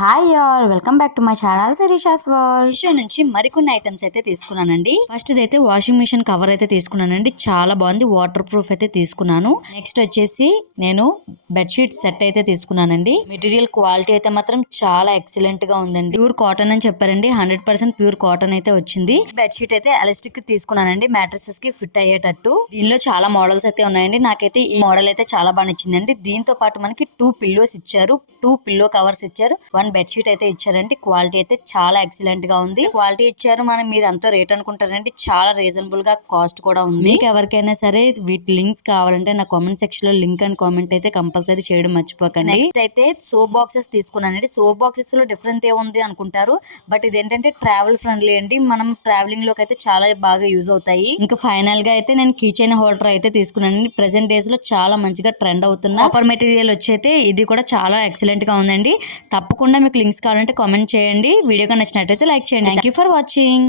Hi all, welcome back to my channel Sirisha's world. Meesho నుంచి మరికొన్ని items అయితే తీసుకున్నానండి. ఫస్ట్ అయితే వాషింగ్ మిషన్ కవర్ అయితే తీసుకున్నానండి, చాలా బాగుంది, వాటర్ ప్రూఫ్ అయితే తీసుకున్నాను. నెక్స్ట్ వచ్చేసి నేను బెడ్షీట్ సెట్ అయితే తీసుకున్నానండి. మెటీరియల్ క్వాలిటీ అయితే మాత్రం చాలా ఎక్సలెంట్ గా ఉందండి. ప్యూర్ కాటన్ అని చెప్పారండి, 100% ప్యూర్ కాటన్ అయితే వచ్చింది. బెడ్షీట్ అయితే ఎలాస్టిక్ తీసుకున్నానండి, మ్యాట్రసెస్ కి ఫిట్ అయ్యేటట్టు. దీనిలో చాలా మోడల్స్ అయితే ఉన్నాయండి. నాకైతే ఈ మోడల్ అయితే చాలా బాగా నచ్చిందండి. దీంతో పాటు మనకి 2 పిల్లోస్ ఇచ్చారు, 2 పిల్లో కవర్స్ ఇచ్చారు, 1 బెడ్షీట్ అయితే ఇచ్చారండి. క్వాలిటీ అయితే చాలా ఎక్సలెంట్ గా ఉంది. క్వాలిటీ ఇచ్చారు, మనం మీరు ఎంతో రేట్ అనుకుంటారండి, చాలా రీజనబుల్ గా కాస్ట్ కూడా ఉంది. మీకు ఎవరికైనా సరే వీటి లింక్స్ కావాలంటే నా కామెంట్ సెక్షన్ లో లింక్ అండ్ కామెంట్ అయితే కంపల్సరీ చేయడం మర్చిపోకండి. నెక్స్ట్ అయితే సోప్ బాక్సెస్ తీసుకున్నానండి. సోప్ బాక్సెస్ లో డిఫరెంట్ ఏముంది అనుకుంటారు, బట్ ఇదేంటంటే ట్రావెల్ ఫ్రెండ్లీ అండి. మనం ట్రావెలింగ్ లోకి అయితే చాలా బాగా యూజ్ అవుతాయి. ఇంకా ఫైనల్ గా అయితే నేను కీచైన్ హోల్డర్ అయితే తీసుకున్నానండి. ప్రెసెంట్ డేస్ లో చాలా మంచిగా ట్రెండ్ అవుతున్న కాపర్ మెటీరియల్ వచ్చైతే ఇది కూడా చాలా ఎక్సలెంట్ గా ఉందండి. తప్పకుండా మీకు లింక్స్ కావాలంటే కామెంట్ చేయండి. వీడియో నచ్చినట్లయితే లైక్ చేయండి. Thank you for watching.